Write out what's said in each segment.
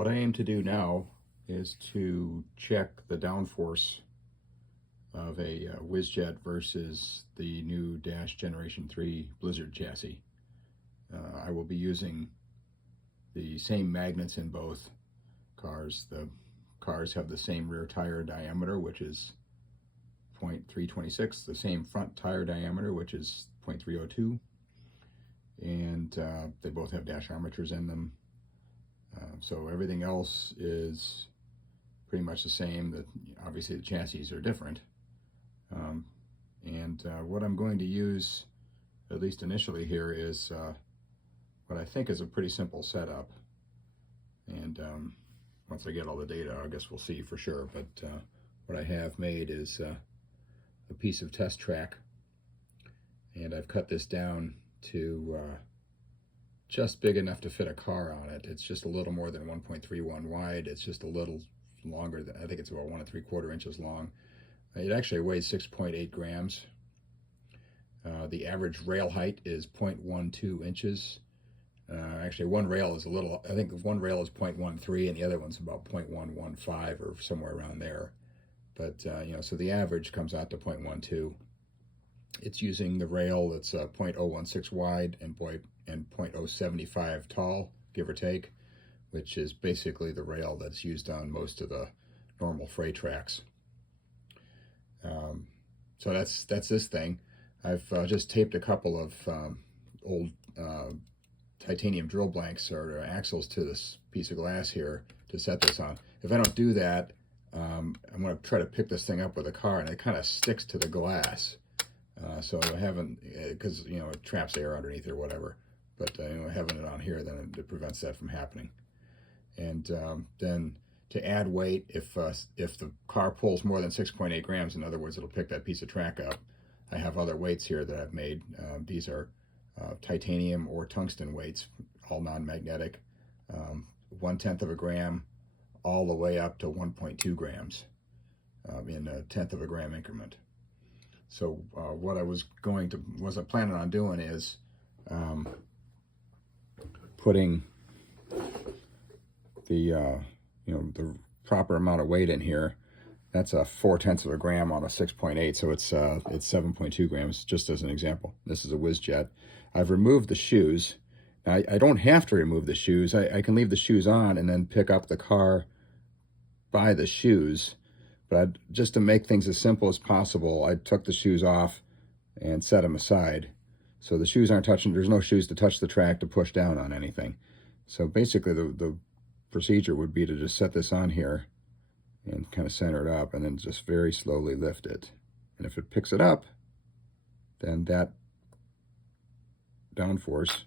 What I aim to do now is to check the downforce of a Wizzjet versus the new Dash Generation 3 Blizzard chassis. I will be using the same magnets in both cars. The cars have the same rear tire diameter, which is 0.326, the same front tire diameter, which is 0.302, and they both have dash armatures in them. So everything else is pretty much the same. Obviously the chassis are different. What I'm going to use, at least initially here, is what I think is a pretty simple setup. And once I get all the data, I guess we'll see for sure. But what I have made is a piece of test track, and I've cut this down to just big enough to fit a car on it. It's just a little more than 1.31 wide. It's just a little longer than, I think it's about 1 3/4 inches long. It actually weighs 6.8 grams. The average rail height is 0.12 inches. Actually, one rail is a little, I think one rail is 0.13 and the other one's about 0.115 or somewhere around there. But, so the average comes out to 0.12. It's using the rail that's 0.016 wide and 0.075 tall, give or take, which is basically the rail that's used on most of the normal freight tracks. So that's this thing. I've just taped a couple of old titanium drill blanks or axles to this piece of glass here to set this on. If I don't do that, I'm going to try to pick this thing up with a car, and it kind of sticks to the glass. So I haven't, because it traps air underneath or whatever. But having it on here, then it prevents that from happening. And then to add weight, if the car pulls more than 6.8 grams, in other words, it'll pick that piece of track up. I have other weights here that I've made. These are titanium or tungsten weights, all non-magnetic, 1/10 of a gram, all the way up to 1.2 grams in a 1/10 of a gram increment. So what I wasn't planning on doing is putting the the proper amount of weight in here. That's a 4/10 of a gram on a 6.8, so it's 7.2 grams, just as an example. This is a Wizzjet. I've removed the shoes. Now, I don't have to remove the shoes. I can leave the shoes on and then pick up the car by the shoes. But just to make things as simple as possible, I took the shoes off and set them aside. So the shoes aren't touching, there's no shoes to touch the track to push down on anything. So basically the procedure would be to just set this on here and kind of center it up and then just very slowly lift it. And if it picks it up, then that downforce,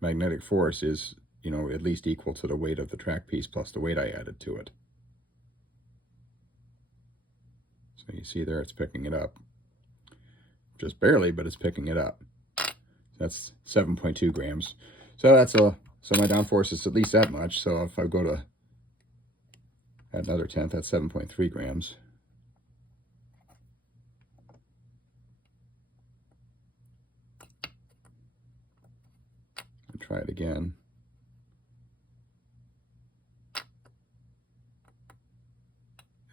magnetic force, is at least equal to the weight of the track piece plus the weight I added to it. So you see there, it's picking it up. Just barely, but it's picking it up. That's 7.2 grams. So so my downforce is at least that much. So if I go to add another 1/10, that's 7.3 grams. Try it again.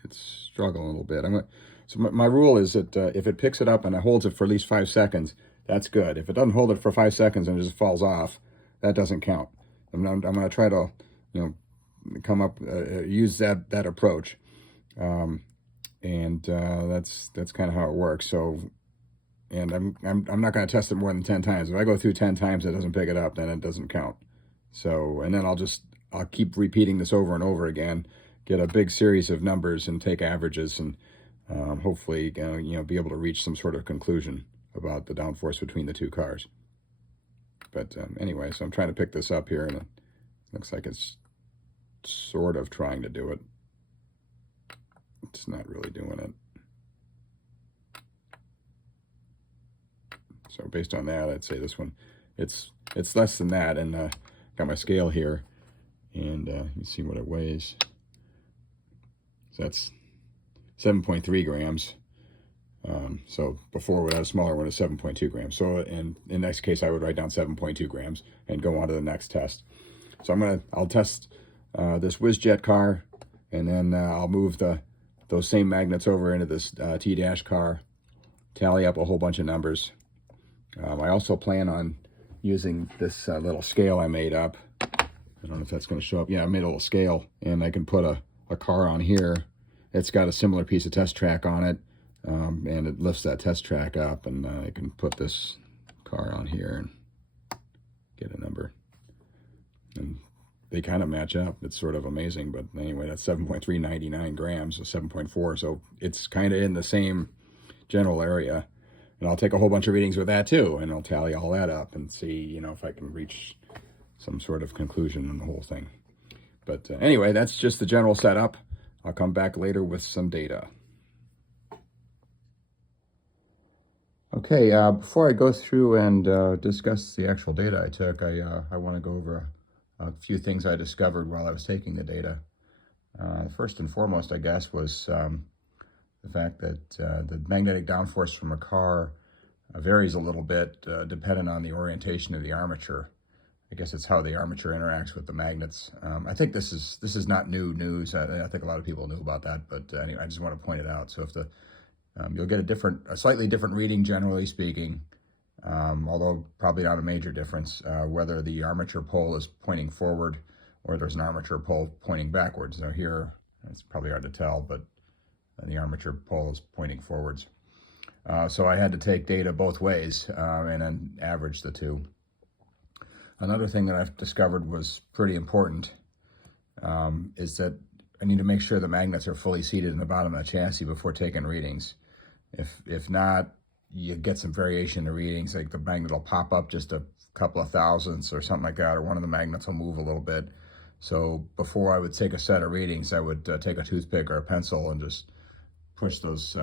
It's struggling a little bit. So my rule is that if it picks it up and it holds it for at least 5 seconds, that's good. If it doesn't hold it for 5 seconds and it just falls off, that doesn't count. I'm going to try to come up use that approach, and that's kind of how it works. So. And I'm not going to test it more than 10 times. If I go through 10 times and it doesn't pick it up, then it doesn't count. So, and then I'll keep repeating this over and over again, get a big series of numbers and take averages, and hopefully be able to reach some sort of conclusion about the downforce between the two cars. But anyway, so I'm trying to pick this up here, and it looks like it's sort of trying to do it. It's not really doing it. So based on that, I'd say this one, it's less than that. And got my scale here, and you can see what it weighs. So that's 7.3 grams. So before we had a smaller one, it's 7.2 grams. So in the next case, I would write down 7.2 grams and go on to the next test. So I'll test this Wizzjet car, and then I'll move those same magnets over into this T- car, tally up a whole bunch of numbers. I also plan on using this little scale I made up. I don't know if that's going to show up. Yeah, I made a little scale, and I can put a car on here. It's got a similar piece of test track on it, and it lifts that test track up, and I can put this car on here and get a number. And they kind of match up. It's sort of amazing, but anyway, that's 7.399 grams, so 7.4, so it's kind of in the same general area. And I'll take a whole bunch of readings with that too, and I'll tally all that up and see, you know, if I can reach some sort of conclusion on the whole thing. But anyway, that's just the general setup. I'll come back later with some data. Okay, before I go through and discuss the actual data I took, I want to go over a few things I discovered while I was taking the data. First and foremost, I guess, was the fact that the magnetic downforce from a car varies a little bit depending on the orientation of the armature. I guess it's how the armature interacts with the magnets. I think this is not new news. I think a lot of people knew about that, but anyway, I just want to point it out. So if you'll get a slightly different reading, generally speaking, although probably not a major difference, whether the armature pole is pointing forward or there's an armature pole pointing backwards. Now here, it's probably hard to tell, but the armature pole is pointing forwards. So I had to take data both ways and then average the two. Another thing that I've discovered was pretty important is that I need to make sure the magnets are fully seated in the bottom of the chassis before taking readings. If not, you get some variation in the readings, like the magnet will pop up just a couple of thousandths or something like that, or one of the magnets will move a little bit. So before I would take a set of readings, I would take a toothpick or a pencil and just push those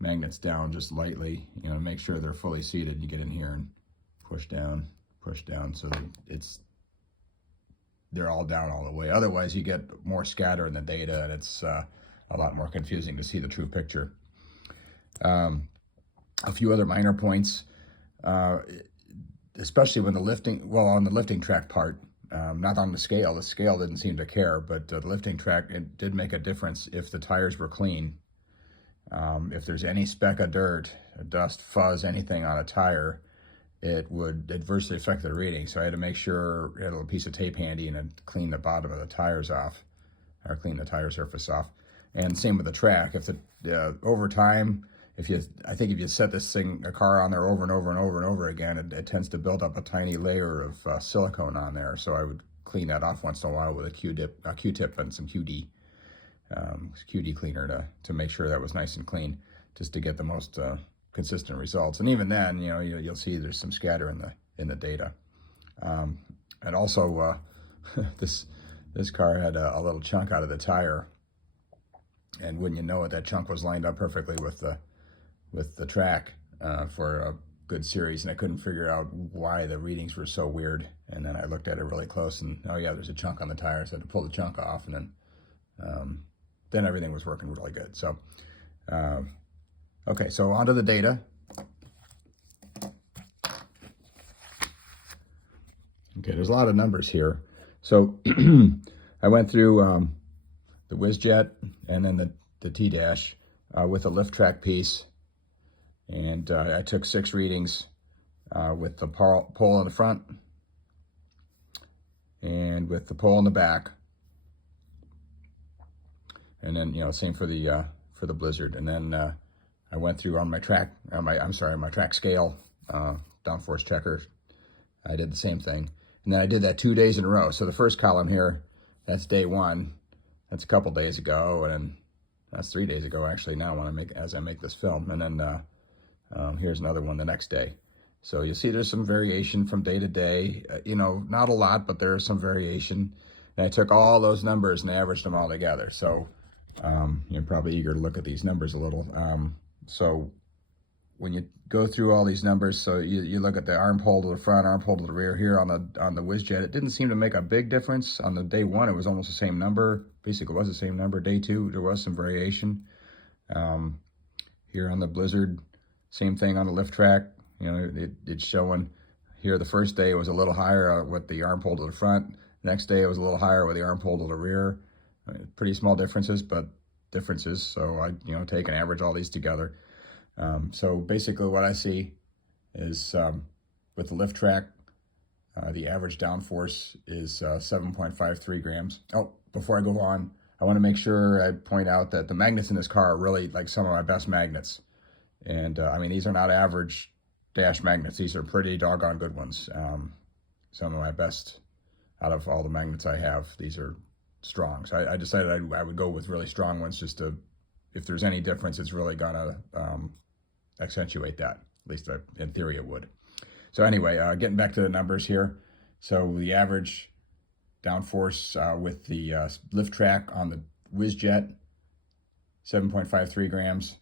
magnets down just lightly, you know, make sure they're fully seated. You get in here and push down, so that they're all down all the way. Otherwise, you get more scatter in the data, and it's a lot more confusing to see the true picture. A few other minor points, especially when on the lifting track part, not on the scale. The scale didn't seem to care, but the lifting track, it did make a difference if the tires were clean. If there's any speck of dirt, dust, fuzz, anything on a tire, it would adversely affect the reading. So I had to make sure I had a piece of tape handy and I'd clean the bottom of the tires off, or clean the tire surface off. And same with the track. If over time, I think if you set a car on there over and over and over and over again, it tends to build up a tiny layer of silicone on there. So I would clean that off once in a while with a Q-tip and some QD cleaner to make sure that was nice and clean, just to get the most consistent results. And even then, you know, you'll see there's some scatter in the data. And also, this car had a little chunk out of the tire, and wouldn't you know it, that chunk was lined up perfectly with the track for a good series, and I couldn't figure out why the readings were so weird. And then I looked at it really close, and oh yeah, there's a chunk on the tire, so I had to pull the chunk off, and then everything was working really good. So, okay, so onto the data. Okay, there's a lot of numbers here. So I went through the Wizzjet and then the T- with a lift track piece, and I took 6 readings with the pole in the front and with the pole in the back, and then, you know, same for the Blizzard. And then I went through on my track scale, downforce checker. I did the same thing, and then I did that 2 days in a row. So the first column here, that's day 1. That's a couple days ago, and then that's 3 days ago actually. Now as I make this film, and then here's another one the next day. So you see there's some variation from day to day. You know, not a lot, but there is some variation. And I took all those numbers and averaged them all together. So you're probably eager to look at these numbers a little. So when you go through all these numbers, so you look at the arm pole to the front, arm pole to the rear here on the Wizzjet, it didn't seem to make a big difference. On the day 1, it was almost the same number. Basically, it was the same number. Day 2, there was some variation. Here on the Blizzard, same thing on the lift track. You know, it's showing here the first day it was a little higher with the arm pole to the front. Next day it was a little higher with the arm pull to the rear. Pretty small differences, but differences. So I, take and average all these together. So basically what I see is with the lift track, the average downforce is 7.53 grams. Oh, before I go on, I want to make sure I point out that the magnets in this car are really like some of my best magnets. And I mean, these are not average dash magnets. These are pretty doggone good ones. Some of my best out of all the magnets I have. These are strong. So I decided I would go with really strong ones just to, if there's any difference, it's really gonna accentuate that. At least in theory it would. So anyway, getting back to the numbers here. So the average downforce with the lift track on the Wizzjet, 7.53 grams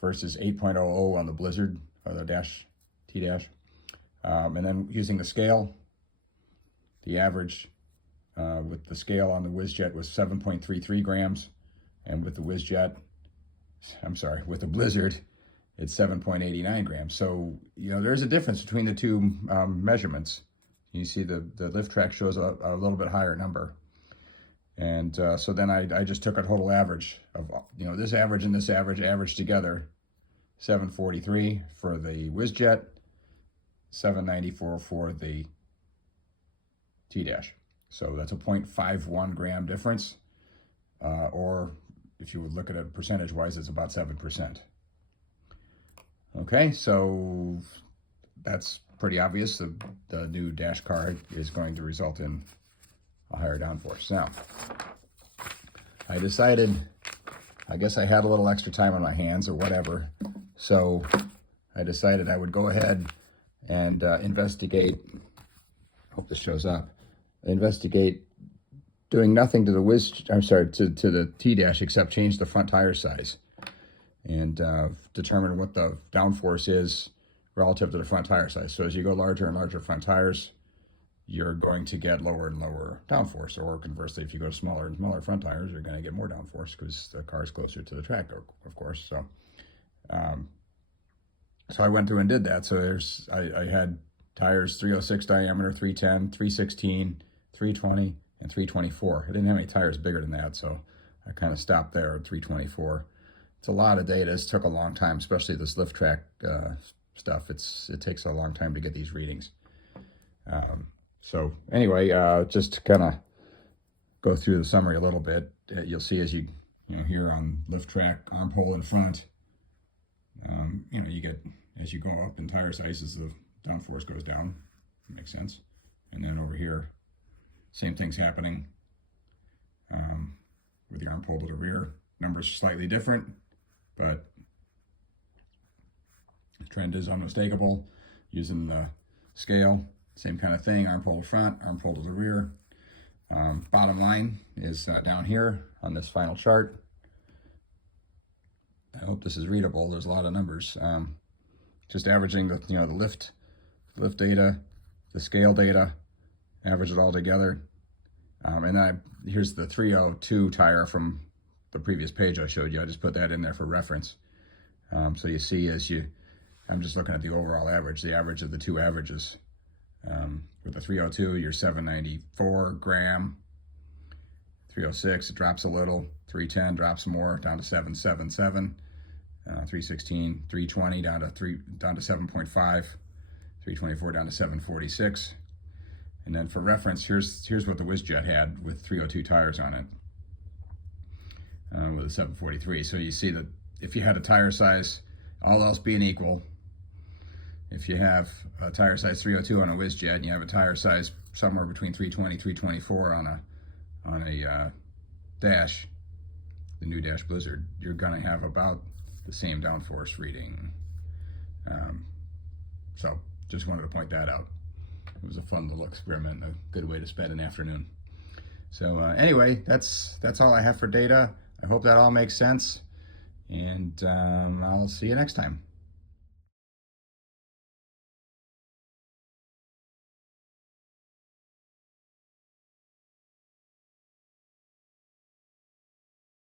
versus 8.00 on the Blizzard, or the T-dash. And then using the scale, the average with the scale on the Wizzjet was 7.33 grams, and with the with the Blizzard, it's 7.89 grams. So, there's a difference between the two measurements. You see the lift track shows a little bit higher number. And so then I just took a total average of, this average and this average together, 743 for the Wizzjet, 794 for the T-dash. So that's a 0.51 gram difference, or if you would look at it percentage-wise, it's about 7%. Okay, so that's pretty obvious. The new dash car is going to result in a higher downforce. Now, I decided, I guess I had a little extra time on my hands or whatever, so I decided I would go ahead and investigate, hope this shows up, investigate doing nothing to the to the T-dash except change the front tire size and determine what the downforce is relative to the front tire size. So as you go larger and larger front tires, you're going to get lower and lower downforce, or conversely, if you go smaller and smaller front tires, you're going to get more downforce because the car is closer to the track, of course. So so I went through and did that. So I had tires 306 diameter, 310, 316, 320, and 324. I didn't have any tires bigger than that, so I kind of stopped there at 324. It's a lot of data. This took a long time, especially this lift track stuff. It takes a long time to get these readings. So anyway, just to kind of go through the summary a little bit, you'll see as you here on lift track, arm pull in front, you get, as you go up in tire sizes, the downforce goes down. Makes sense. And then over here, same thing's happening with the arm pull to the rear. Numbers slightly different, but the trend is unmistakable. Using the scale, same kind of thing, arm pull to front, arm pull to the rear. Bottom line is down here on this final chart. I hope this is readable. There's a lot of numbers. Just averaging the the lift data, the scale data, average it all together. And then here's the 302 tire from the previous page I showed you. I just put that in there for reference. So you see I'm just looking at the overall average, the average of the two averages. With the 302, you're 794 gram. 306, it drops a little. 310 drops more, down to 777. 316, 320 down to 7.5. 324 down to 746. And then for reference, here's what the Wizzjet had with 302 tires on it, with a 743. So you see that if you had a tire size, all else being equal, if you have a tire size 302 on a Wizzjet and you have a tire size somewhere between 320, 324 on a dash, the new dash Blizzard, you're gonna have about the same downforce reading. So just wanted to point that out. It was a fun little experiment, a good way to spend an afternoon. So anyway, that's all I have for data. I hope that all makes sense, and I'll see you next time.